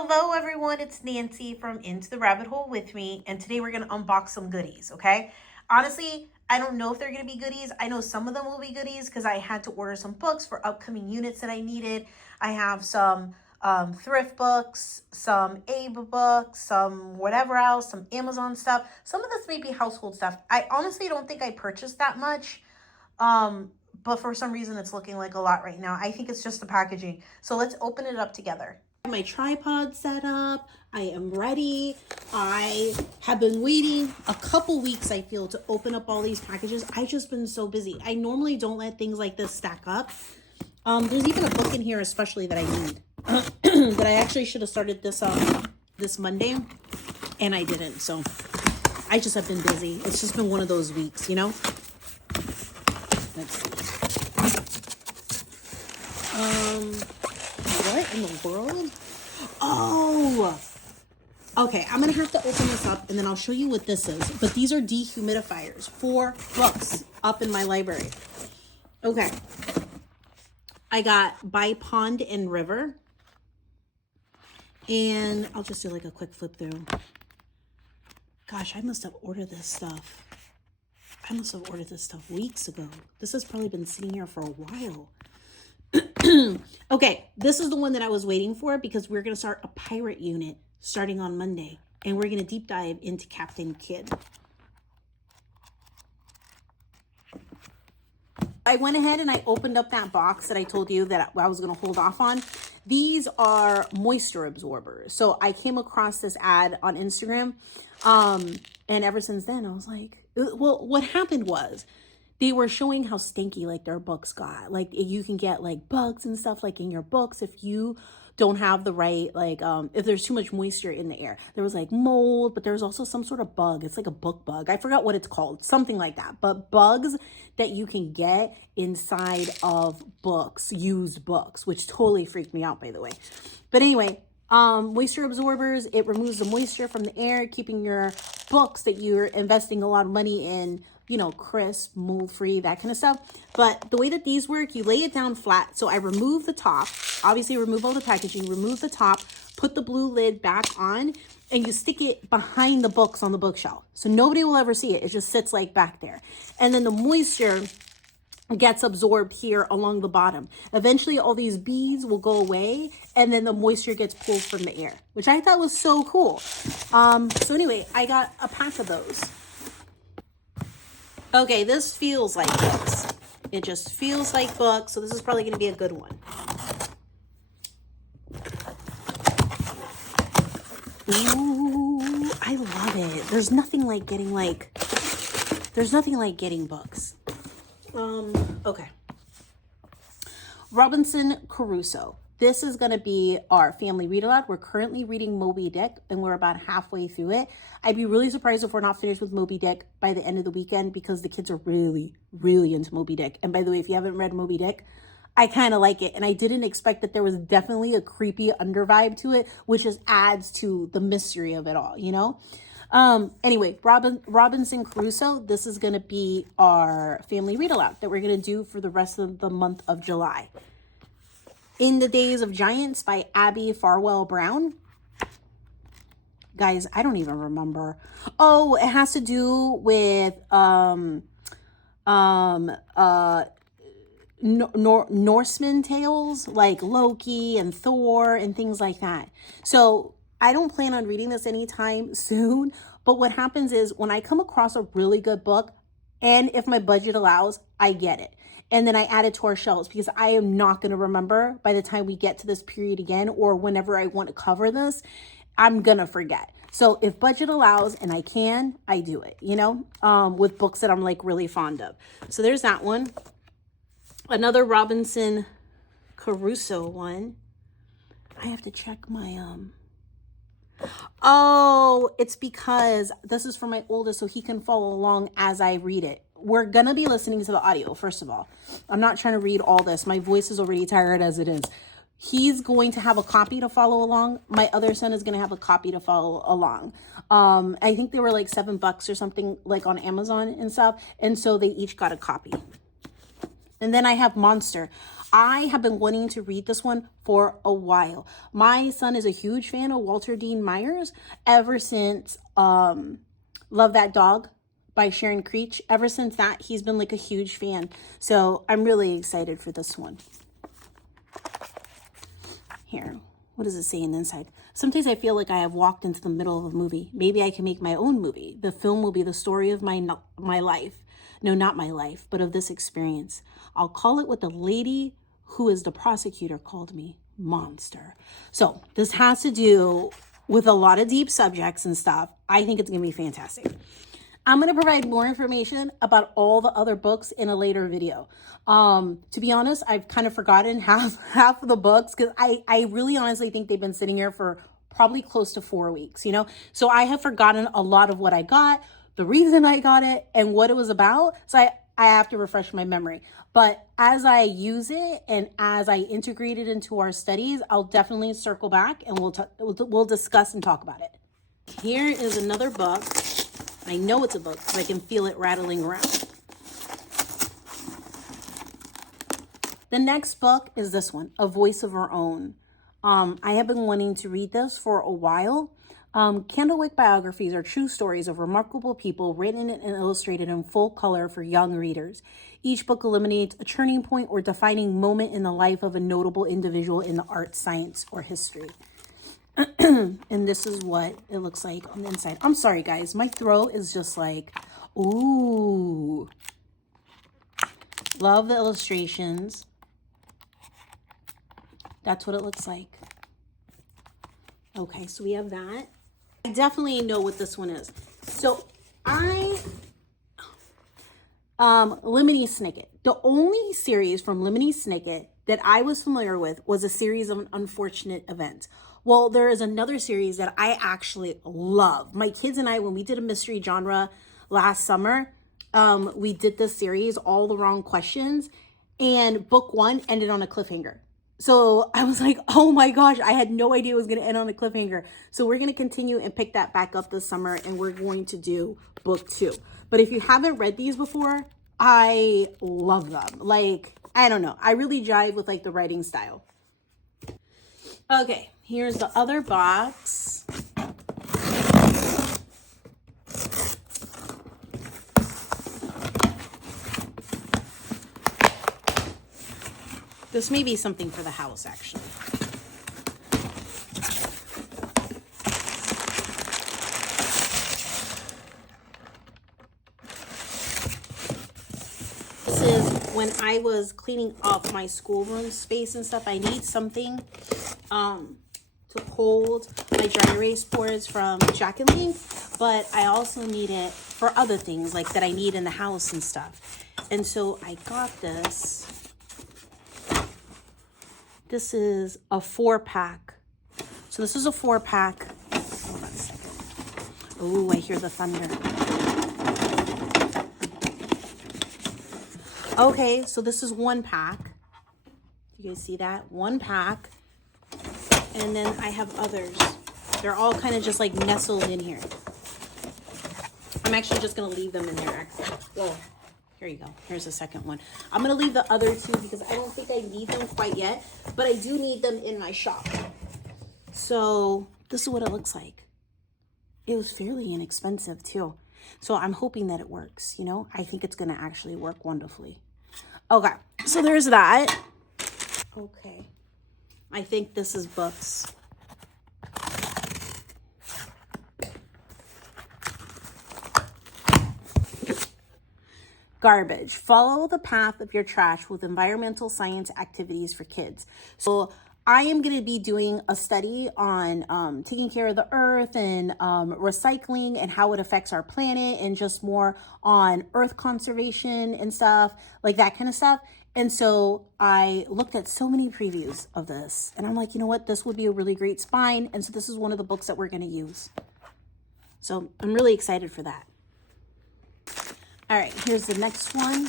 Hello everyone, it's Nancy from Into the Rabbit Hole with me, and today we're going to unbox some goodies, okay? Honestly, I don't know if they're going to be goodies. I know some of them will be goodies because I had to order some books for upcoming units that I needed. I have some thrift books, some Abe books, some whatever else, some Amazon stuff. Some of this may be household stuff. I honestly don't think I purchased that much, but for some reason it's looking like a lot right now. I think it's just the packaging. So let's open it up together. My tripod set up. I am ready. I have been waiting a couple weeks, I feel, to open up all these packages. I've just been so busy. I normally don't let things like this stack up. There's even a book in here especially that I need that I actually should have started this Monday, and I didn't. So I just have been busy. It's just been one of those weeks, you know. Let's see. What in the world? Oh, okay. I'm gonna have to open this up and then I'll show you what this is. But these are dehumidifiers for books up in my library. Okay. I got By Pond and River. And I'll just do like a quick flip through. Gosh, I must have ordered this stuff. I must have ordered this stuff weeks ago. This has probably been sitting here for a while. Okay, this is the one that I was waiting for because we're going to start a pirate unit starting on Monday. And we're going to deep dive into Captain Kidd. I went ahead and I opened up that box that I told you that I was going to hold off on. These are moisture absorbers. So I came across this ad on Instagram. And ever since then, I was like, well, what happened was they were showing how stinky like their books got. Like you can get like bugs and stuff like in your books if you don't have the right, like if there's too much moisture in the air. There was like mold, but there's also some sort of bug. It's like a book bug. I forgot what it's called, something like that. But bugs that you can get inside of books, used books, which totally freaked me out, by the way. But anyway, moisture absorbers, it removes the moisture from the air, keeping your books that you're investing a lot of money in, you know, crisp, mold-free, that kind of stuff. But the way that these work, you lay it down flat. So I remove the top, obviously remove all the packaging, remove the top, put the blue lid back on, and you stick it behind the books on the bookshelf. So nobody will ever see it. It just sits like back there. And then the moisture gets absorbed here along the bottom. Eventually all these beads will go away and then the moisture gets pulled from the air, which I thought was so cool. So anyway, I got a pack of those. Okay, this feels like books. It just feels like books, so this is probably going to be a good one. Ooh, I love it. There's nothing like getting books. Okay. Robinson Crusoe. This is going to be our family read aloud. We're currently reading Moby Dick and we're about halfway through it. I'd be really surprised if we're not finished with Moby Dick by the end of the weekend because the kids are really, really into Moby Dick. And by the way, if you haven't read Moby Dick, I kind of like it. And I didn't expect that there was definitely a creepy under vibe to it, which just adds to the mystery of it all, you know? Anyway, Robinson Crusoe, this is going to be our family read aloud that we're going to do for the rest of the month of July. In the Days of Giants by Abby Farwell Brown. Guys, I don't even remember. Oh, it has to do with Norseman tales like Loki and Thor and things like that. So I don't plan on reading this anytime soon, but what happens is when I come across a really good book, and if my budget allows, I get it. And then I add it to our shelves because I am not going to remember by the time we get to this period again, or whenever I want to cover this, I'm going to forget. So if budget allows and I can, I do it, you know, with books that I'm like really fond of. So there's that one. Another Robinson Crusoe one. I have to check my, oh, it's because this is for my oldest so he can follow along as I read it. We're going to be listening to the audio, first of all. I'm not trying to read all this. My voice is already tired as it is. He's going to have a copy to follow along. My other son is going to have a copy to follow along. I think they were like $7 or something like on Amazon and stuff. And so they each got a copy. And then I have Monster. I have been wanting to read this one for a while. My son is a huge fan of Walter Dean Myers ever since Love That Dog by Sharon Creech. Ever since that, he's been like a huge fan. So I'm really excited for this one. Here, what does it say in the inside? Sometimes I feel like I have walked into the middle of a movie. Maybe I can make my own movie. The film will be the story of my life. No, not my life, but of this experience. I'll call it what the lady who is the prosecutor called me, Monster. So this has to do with a lot of deep subjects and stuff. I think it's going to be fantastic. I'm going to provide more information about all the other books in a later video. To be honest, I've kind of forgotten half of the books because I really honestly think they've been sitting here for probably close to 4 weeks, you know? So I have forgotten a lot of what I got, the reason I got it, and what it was about. So I have to refresh my memory. But as I use it and as I integrate it into our studies, I'll definitely circle back and we'll discuss and talk about it. Here is another book. I know it's a book because I can feel it rattling around. The next book is this one, A Voice of Her Own. I have been wanting to read this for a while. Candlewick biographies are true stories of remarkable people written and illustrated in full color for young readers. Each book illuminates a turning point or defining moment in the life of a notable individual in the arts, science, or history. And this is what it looks like on the inside. I'm sorry, guys. My throat is just like, ooh. Love the illustrations. That's what it looks like. Okay, so we have that. I definitely know what this one is. So Lemony Snicket. The only series from Lemony Snicket that I was familiar with was a series of unfortunate events. Well, there is another series that I actually love. My kids and I, when we did a mystery genre last summer, we did this series, All the Wrong Questions, and book 1 ended on a cliffhanger. So I was like, oh my gosh, I had no idea it was going to end on a cliffhanger. So we're going to continue and pick that back up this summer, and we're going to do book 2. But if you haven't read these before, I love them. Like, I don't know. I really jive with like the writing style. Okay, here's the other box. This may be something for the house, actually. This is when I was cleaning up my schoolroom space and stuff. I need something to hold my dry erase boards from Jack and Link, but I also need it for other things like that I need in the house and stuff. And so I got this. This is a 4-pack. So this is a 4-pack. Hold on a second. Oh, I hear the thunder. Okay, so this is 1 pack. You guys see that? 1 pack. And then I have others. They're all kind of just like nestled in here. I'm actually just going to leave them in there. Well, here you go. Here's the second one. I'm going to leave the other 2 because I don't think I need them quite yet, but I do need them in my shop. So this is what it looks like. It was fairly inexpensive too. So I'm hoping that it works, you know? I think it's going to actually work wonderfully. Okay, so there's that. Okay. I think this is books. Garbage. Follow the path of your trash with environmental science activities for kids. So I am going to be doing a study on taking care of the earth and recycling and how it affects our planet, and just more on earth conservation and stuff, like that kind of stuff. And so I looked at so many previews of this, and I'm like, you know what? This would be a really great spine. And so this is one of the books that we're going to use. So I'm really excited for that. All right, here's the next one.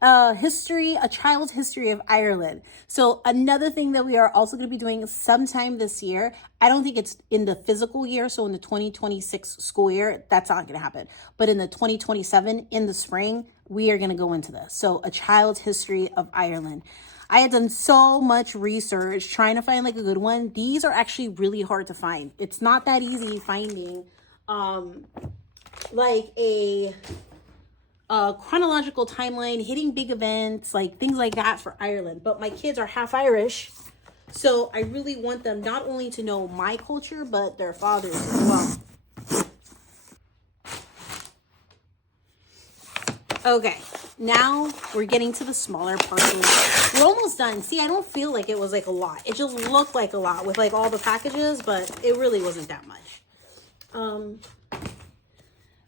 A child's history of Ireland. So another thing that we are also going to be doing sometime this year, I don't think it's in the physical year, so in the 2026 school year, that's not going to happen. But in the 2027, in the spring, we are going to go into this. So a child's history of Ireland. I had done so much research trying to find like a good one. These are actually really hard to find. It's not that easy finding like a chronological timeline, hitting big events, like things like that for Ireland. But my kids are half Irish, so I really want them not only to know my culture, but their fathers as well. Okay, now we're getting to the smaller parcels. We're almost done. See, I don't feel like it was like a lot. It just looked like a lot with like all the packages, but it really wasn't that much.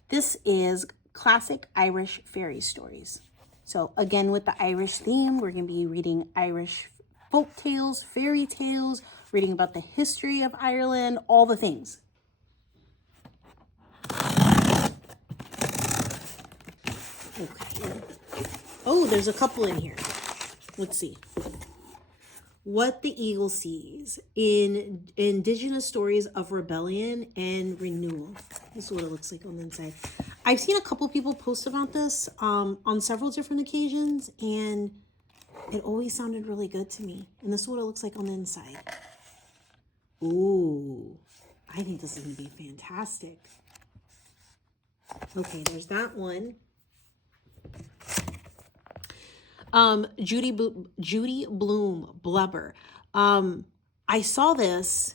This is classic Irish fairy stories. So again, with the Irish theme, we're going to be reading Irish folk tales, fairy tales, reading about the history of Ireland, all the things. Okay. Oh, there's a couple in here. Let's see. What the Eagle Sees in Indigenous Stories of Rebellion and Renewal. This is what it looks like on the inside. I've seen a couple people post about this on several different occasions, and it always sounded really good to me. And this is what it looks like on the inside. Ooh, I think this is going to be fantastic. Okay, there's that one. Judy Bloom Blubber. I saw this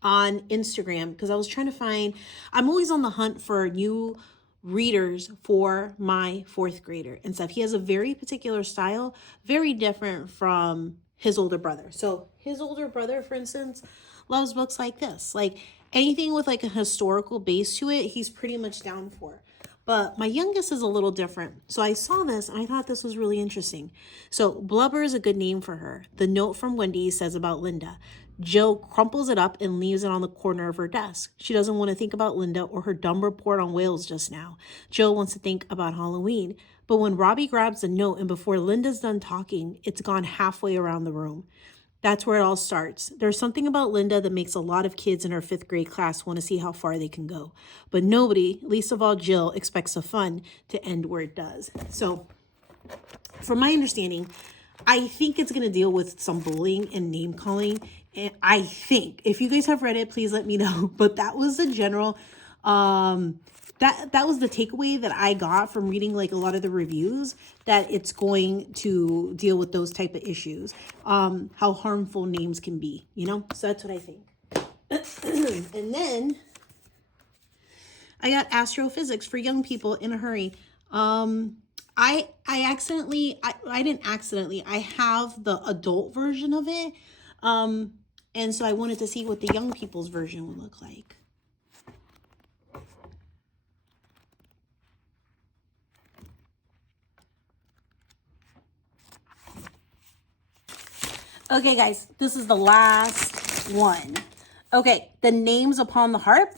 on Instagram because I was trying to find, I'm always on the hunt for new readers for my fourth grader and stuff. He has a very particular style, very different from his older brother. So his older brother, for instance, loves books like this, like anything with like a historical base to it, he's pretty much down for. But my youngest is a little different. So I saw this and I thought this was really interesting. So Blubber is a good name for her. The note from Wendy says about Linda. Jill crumples it up and leaves it on the corner of her desk. She doesn't want to think about Linda or her dumb report on Wales just now. Jill wants to think about Halloween. But when Robbie grabs the note and before Linda's done talking, it's gone halfway around the room. That's where it all starts. There's something about Linda that makes a lot of kids in her 5th grade class want to see how far they can go. But nobody, least of all Jill, expects the fun to end where it does. So, from my understanding, I think it's going to deal with some bullying and name calling. And I think, if you guys have read it, please let me know. But that was the general, that was the takeaway that I got from reading like a lot of the reviews, that it's going to deal with those type of issues, how harmful names can be, you know? So that's what I think. And then I got astrophysics for young people in a hurry. I have the adult version of it. And so I wanted to see what the young people's version would look like. Okay, guys, this is the last one. Okay, the names upon the harp,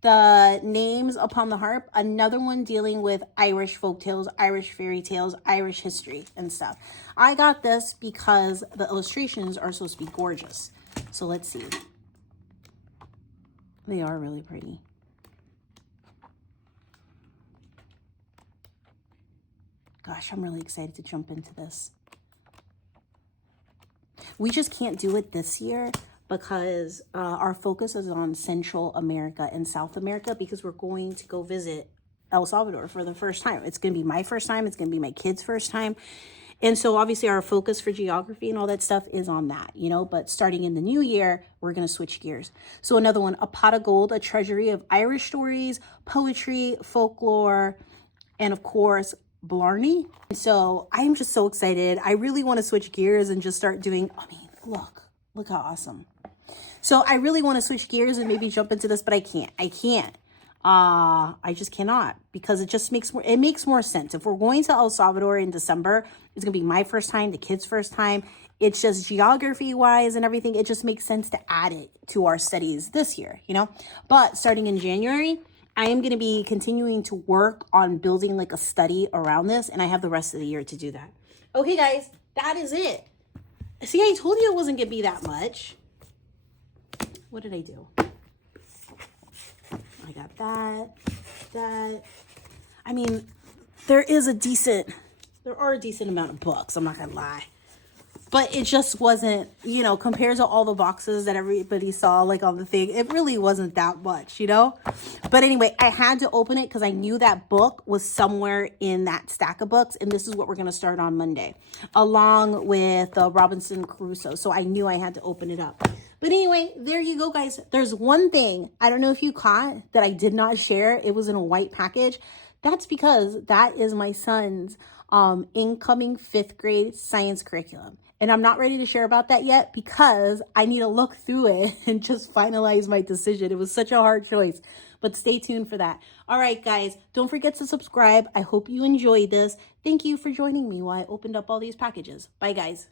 the names upon the harp, another one dealing with Irish folktales, Irish fairy tales, Irish history and stuff. I got this because the illustrations are supposed to be gorgeous. So let's see. They are really pretty. Gosh, I'm really excited to jump into this. We just can't do it this year because our focus is on Central America and South America because we're going to go visit El Salvador for the first time. It's going to be my first time. It's going to be my kids' first time. And so obviously our focus for geography and all that stuff is on that, you know, but starting in the new year, we're going to switch gears. So another one, A Pot of Gold, a treasury of Irish stories, poetry, folklore, and of course, Blarney. So I'm just so excited. I really want to switch gears and just start doing, look how awesome. So I really want to switch gears and maybe jump into this, but I can't. I just cannot because it just makes more sense. If we're going to El Salvador in December, it's going to be my first time, the kids' first time. It's just geography wise and everything. It just makes sense to add it to our studies this year, you know, but starting in January, I am going to be continuing to work on building like a study around this, and I have the rest of the year to do that. Okay, guys, that is it. See, I told you it wasn't going to be that much. What did I do? I got that. I mean, there are a decent amount of books, I'm not going to lie. But it just wasn't, you know, compared to all the boxes that everybody saw, like on the thing, it really wasn't that much, you know? But anyway, I had to open it because I knew that book was somewhere in that stack of books. And this is what we're going to start on Monday, along with Robinson Crusoe. So I knew I had to open it up. But anyway, there you go, guys. There's one thing, I don't know if you caught, that I did not share. It was in a white package. That's because that is my son's incoming 5th grade science curriculum. And I'm not ready to share about that yet because I need to look through it and just finalize my decision. It was such a hard choice, but stay tuned for that. All right, guys, don't forget to subscribe. I hope you enjoyed this. Thank you for joining me while I opened up all these packages. Bye, guys.